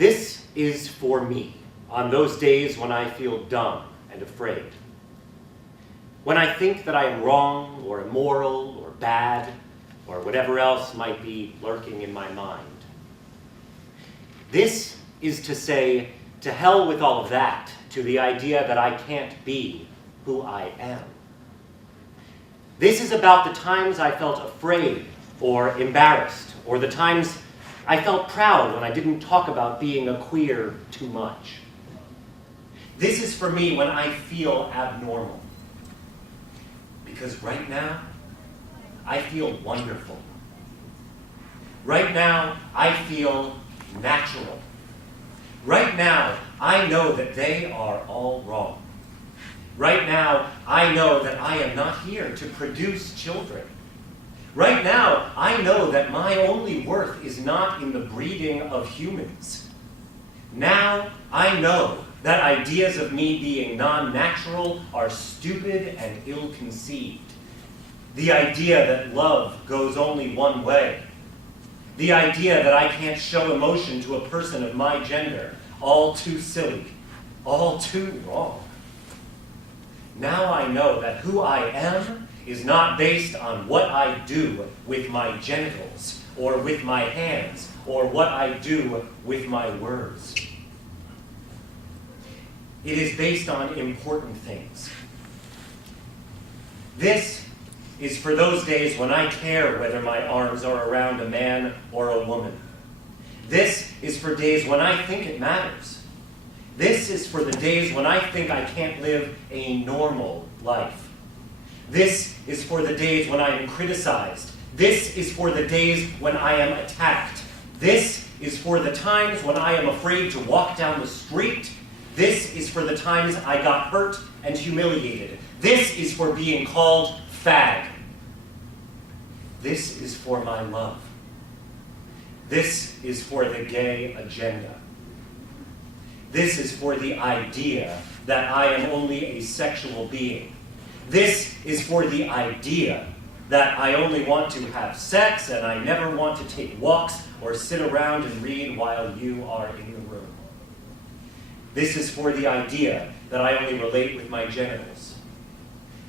This is for me, on those days when I feel dumb and afraid. When I think that I am wrong, or immoral, or bad, or whatever else might be lurking in my mind. This is to say, to hell with all of that, to the idea that I can't be who I am. This is about the times I felt afraid or embarrassed, or the times I felt proud when I didn't talk about being a queer too much. This is for me when I feel abnormal. Because right now, I feel wonderful. Right now, I feel natural. Right now, I know that they are all wrong. Right now, I know that I am not here to produce children. Right now, I know that my only worth is not in the breeding of humans. Now, I know that ideas of me being non-natural are stupid and ill-conceived. The idea that love goes only one way. The idea that I can't show emotion to a person of my gender. All too silly. All too wrong. Now I know that who I am is not based on what I do with my genitals, or with my hands, or what I do with my words. It is based on important things. This is for those days when I care whether my arms are around a man or a woman. This is for days when I think it matters. This is for the days when I think I can't live a normal life. This is for the days when I am criticized. This is for the days when I am attacked. This is for the times when I am afraid to walk down the street. This is for the times I got hurt and humiliated. This is for being called fag. This is for my love. This is for the gay agenda. This is for the idea that I am only a sexual being. This is for the idea that I only want to have sex and I never want to take walks or sit around and read while you are in the room. This is for the idea that I only relate with my genitals.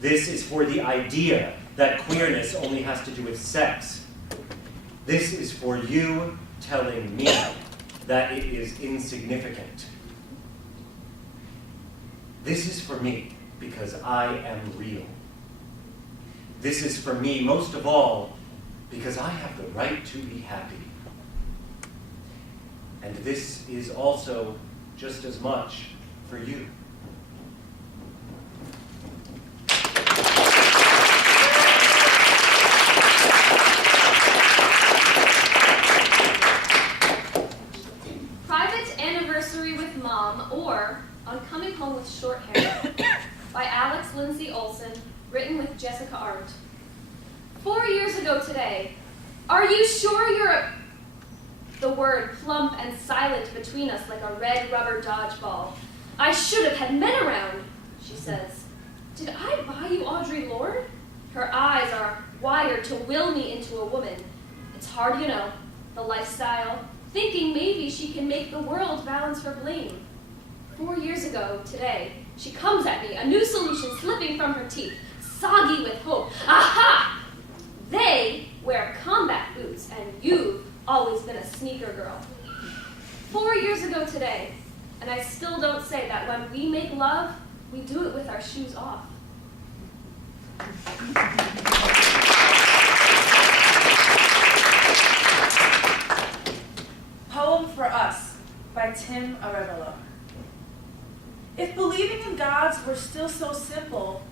This is for the idea that queerness only has to do with sex. This is for you telling me that it is insignificant. This is for me because I am real. This is for me most of all because I have the right to be happy. And this is also just as much for you. Private Anniversary with Mom, or On Coming Home with Short Hair, by Alex Lindsay Olson, written with Jessica Arndt. 4 years ago today, are you sure you're a... The word plump and silent between us like a red rubber dodgeball. I should have had men around, she says. Did I buy you Audre Lorde? Her eyes are wired to will me into a woman. It's hard, you know, the lifestyle, thinking maybe she can make the world balance her blame. 4 years ago today, she comes at me, a new solution slipping from her teeth, soggy with hope. Aha! They wear combat boots, and you've always been a sneaker girl. 4 years ago today, and I still don't say that when we make love, we do it with our shoes off. Poem for Us by Tim Arevalo. If believing in gods were still so simple,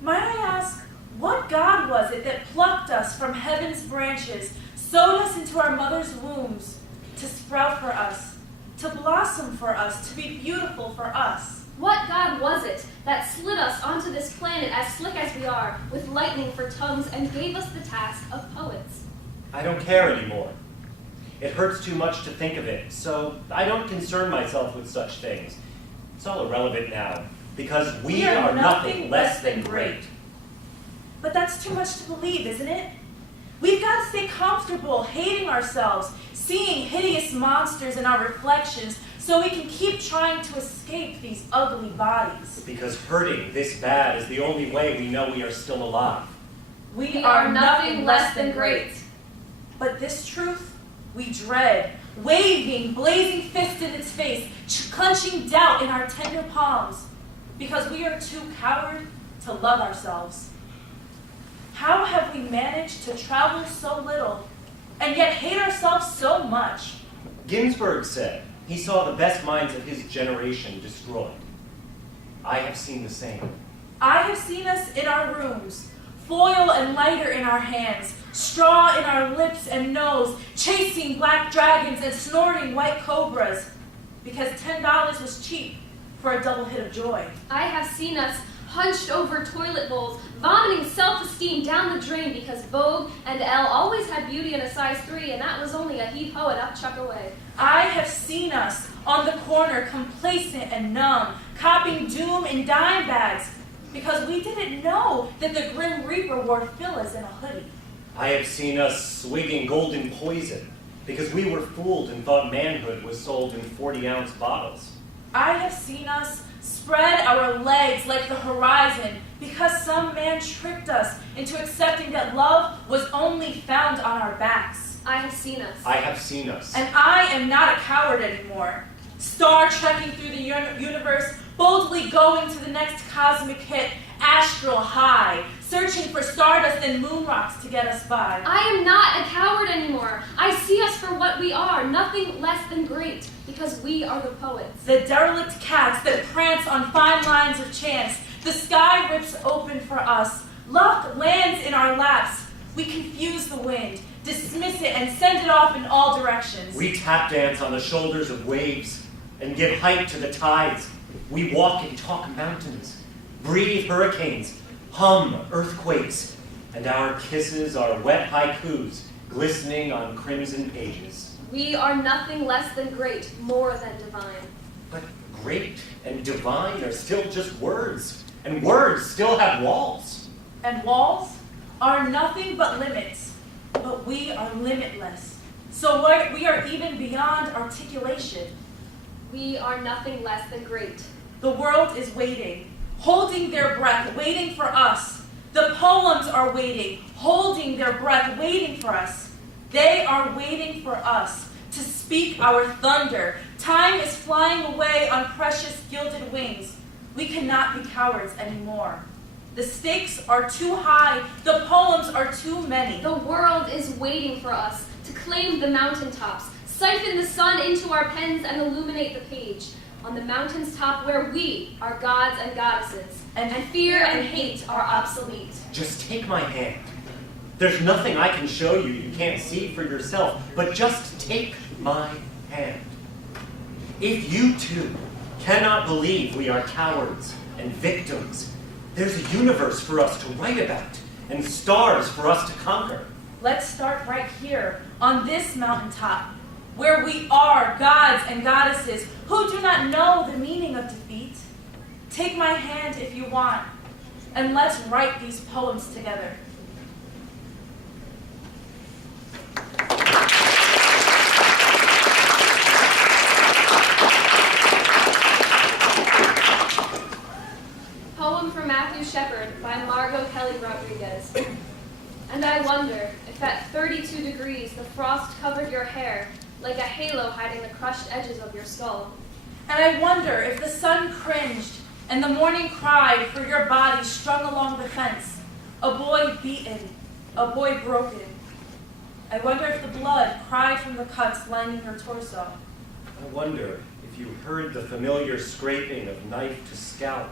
might I ask, what God was it that plucked us from heaven's branches, sewed us into our mother's wombs, to sprout for us, to blossom for us, to be beautiful for us? What God was it that slid us onto this planet as slick as we are, with lightning for tongues, and gave us the task of poets? I don't care anymore. It hurts too much to think of it, so I don't concern myself with such things. It's all irrelevant now, because we are nothing less than great. But that's too much to believe, isn't it? We've got to stay comfortable, hating ourselves, seeing hideous monsters in our reflections, so we can keep trying to escape these ugly bodies. Because hurting this bad is the only way we know we are still alive. We are nothing less than great. But this truth we dread, waving, blazing fists in its face, clenching doubt in our tender palms, because we are too coward to love ourselves. How have we managed to travel so little and yet hate ourselves so much? Ginsberg said he saw the best minds of his generation destroyed. I have seen the same. I have seen us in our rooms, foil and lighter in our hands, straw in our lips and nose, chasing black dragons and snorting white cobras, because $10 was cheap for a double hit of joy. I have seen us hunched over toilet bowls, vomiting self-esteem down the drain because Vogue and Elle always had beauty in a size 3, and that was only a heave-ho and upchuck away. I have seen us on the corner, complacent and numb, copying doom in dime bags, because we didn't know that the Grim Reaper wore Phyllis in a hoodie. I have seen us swigging golden poison because we were fooled and thought manhood was sold in 40-ounce bottles. I have seen us spread our legs like the horizon because some man tricked us into accepting that love was only found on our backs. I have seen us. I have seen us. And I am not a coward anymore. Star trekking through the universe, boldly going to the next cosmic hit, astral high, searching for stardust and moon rocks to get us by. I am not a coward anymore. I see us for what we are, nothing less than great, because we are the poets. The derelict cats that prance on fine lines of chance. The sky rips open for us. Luck lands in our laps. We confuse the wind, dismiss it, and send it off in all directions. We tap dance on the shoulders of waves and give height to the tides. We walk and talk mountains, breathe hurricanes, hum earthquakes, and our kisses are wet haikus glistening on crimson pages. We are nothing less than great, more than divine. But great and divine are still just words, and words still have walls. And walls are nothing but limits, but we are limitless. So we are even beyond articulation. We are nothing less than great. The world is waiting, holding their breath, waiting for us. The poems are waiting, holding their breath, waiting for us. They are waiting for us to speak our thunder. Time is flying away on precious gilded wings. We cannot be cowards anymore. The stakes are too high. The poems are too many. The world is waiting for us to claim the mountaintops, siphon the sun into our pens and illuminate the page. On the mountain's top where we are gods and goddesses, and fear and hate are obsolete. Just take my hand. There's nothing I can show you you can't see for yourself, but just take my hand. If you too cannot believe we are cowards and victims, there's a universe for us to write about and stars for us to conquer. Let's start right here, on this mountaintop, where we are gods and goddesses who do not know the meaning of defeat. Take my hand if you want, and let's write these poems together. Poem from Matthew Sheppard by Margot Kelly Rodriguez. And I wonder if at 32 degrees the frost covered your hair like a halo hiding the crushed edges of your skull. And I wonder if the sun cringed and the morning cried for your body strung along the fence, a boy beaten, a boy broken. I wonder if the blood cried from the cuts lining your torso. I wonder if you heard the familiar scraping of knife to scalp,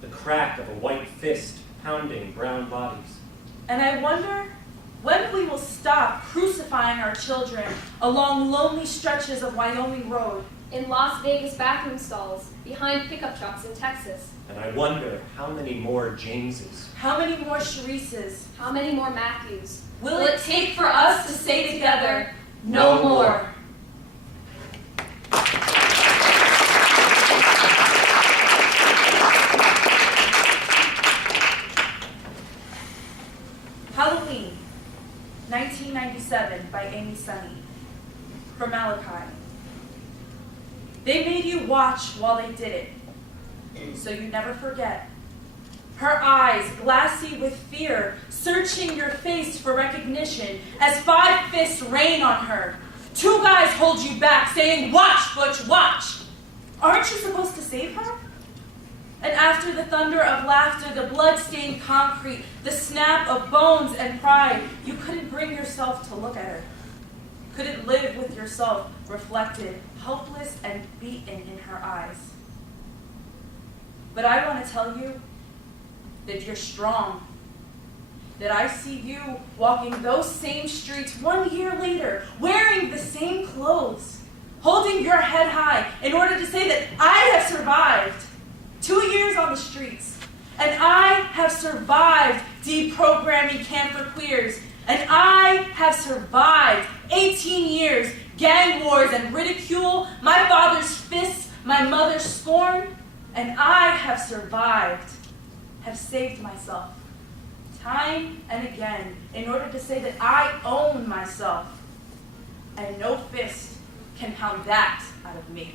the crack of a white fist pounding brown bodies. And I wonder when we will stop crucifying our children along lonely stretches of Wyoming Road, In Las Vegas bathroom stalls, behind pickup trucks in Texas. And I wonder how many more Jameses, how many more Sharices How many more Matthews will it take for us to say together, no more? Halloween, for Malachi. They made you watch while they did it, so you never forget. Her eyes, glassy with fear, searching your face for recognition as 5 fists rain on her. 2 guys hold you back, saying, "Watch, Butch, watch." Aren't you supposed to save her? And after the thunder of laughter, the blood-stained concrete, the snap of bones and pride, you couldn't bring yourself to look at her. Couldn't live with yourself reflected, helpless and beaten in her eyes. But I want to tell you that you're strong. That I see you walking those same streets 1 year later, wearing the same clothes, holding your head high in order to say that I have survived 2 years on the streets, and I have survived deprogramming camp for queers, and I have survived 18 years, gang wars and ridicule, my father's fists, my mother's scorn, and I have survived, have saved myself, time and again, in order to say that I own myself, and no fist can pound that out of me.